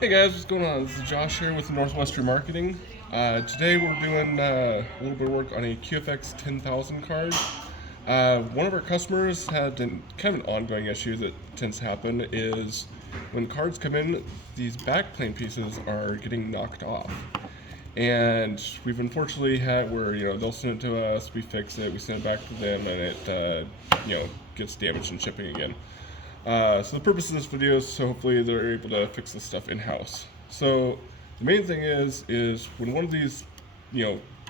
Hey guys, what's going on? This is Josh here with Northwestern Marketing. Today we're doing a little bit of work on a QFX10000 card. One of our customers had kind of an ongoing issue that tends to happen is when cards come in, these backplane pieces are getting knocked off. And we've unfortunately had where, they'll send it to us, we fix it, we send it back to them, and it, gets damaged in shipping again. So the purpose of this video is so hopefully they're able to fix this stuff in-house. So the main thing is when one of these,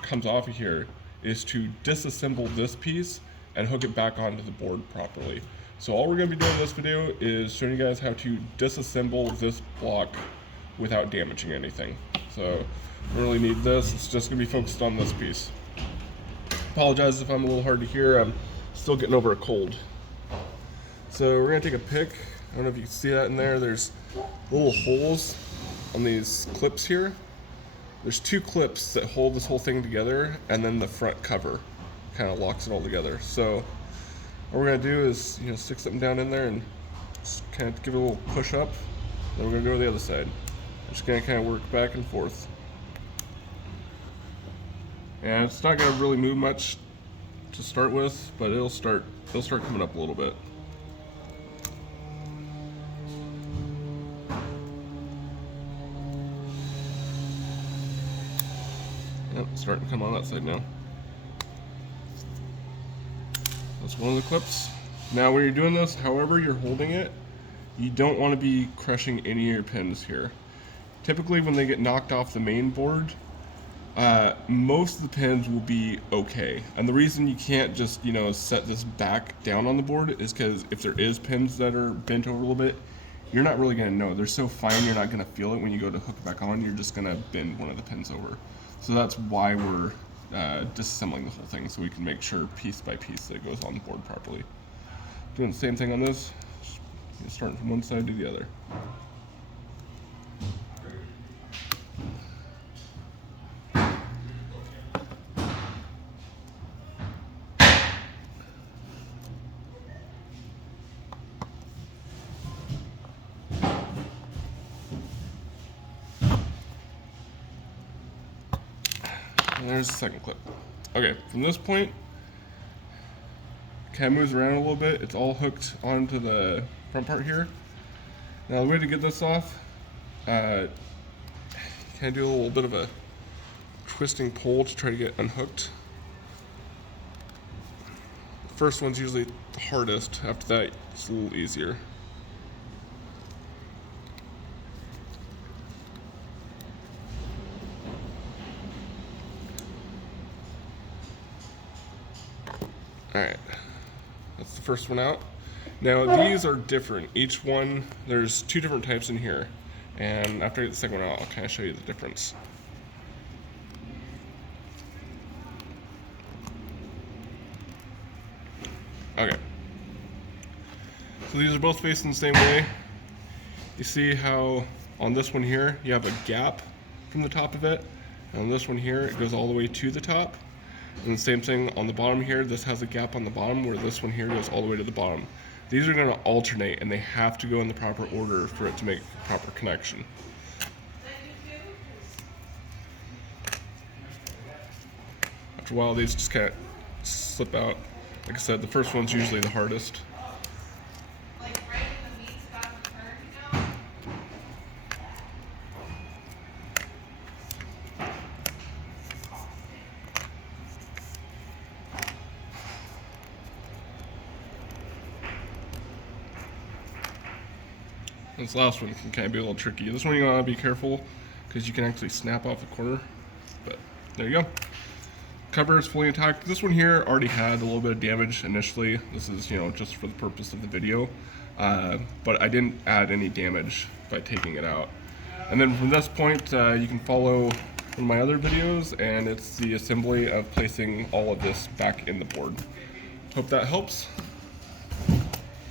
comes off of here, is to disassemble this piece and hook it back onto the board properly. So all we're going to be doing in this video is showing you guys how to disassemble this block without damaging anything. So we don't really need this, it's just going to be focused on this piece. Apologize if I'm a little hard to hear, I'm still getting over a cold. So we're going to take a pick. I don't know if you can see that in there. There's little holes on these clips here. There's two clips that hold this whole thing together, and then the front cover kind of locks it all together. So what we're going to do is stick something down in there and just kind of give it a little push up. Then we're going to go to the other side. We're just going to kind of work back and forth. And it's not going to really move much to start with, but it'll start coming up a little bit. Yep, starting to come on that side now. That's one of the clips. Now when you're doing this, however you're holding it, you don't want to be crushing any of your pins here. Typically when they get knocked off the main board, most of the pins will be okay. And the reason you can't just, set this back down on the board is because if there is pins that are bent over a little bit, you're not really going to know. They're so fine you're not going to feel it when you go to hook it back on. You're just going to bend one of the pins over. So that's why we're disassembling the whole thing, so we can make sure piece by piece that it goes on the board properly. Doing the same thing on this, starting from one side to the other. And there's the second clip. Okay, from this point, kind of moves around a little bit. It's all hooked onto the front part here. Now the way to get this off, kind of do a little bit of a twisting pull to try to get unhooked. The first one's usually the hardest. After that, it's a little easier. Alright, that's the first one out. Now these are different. Each one, there's two different types in here. And after I get the second one out, I'll kind of show you the difference. Okay. So these are both facing the same way. You see how on this one here, you have a gap from the top of it. And on this one here, it goes all the way to the top. And the same thing on the bottom here, this has a gap on the bottom where this one here goes all the way to the bottom. These are going to alternate and they have to go in the proper order for it to make a proper connection. After a while these just kind of slip out. Like I said, the first one's usually the hardest. This last one can kind of be a little tricky. This one you want to be careful because you can actually snap off the corner. But there you go. Cover is fully intact. This one here already had a little bit of damage initially. This is, just for the purpose of the video. But I didn't add any damage by taking it out. And then from this point, you can follow one of my other videos, and it's the assembly of placing all of this back in the board. Hope that helps.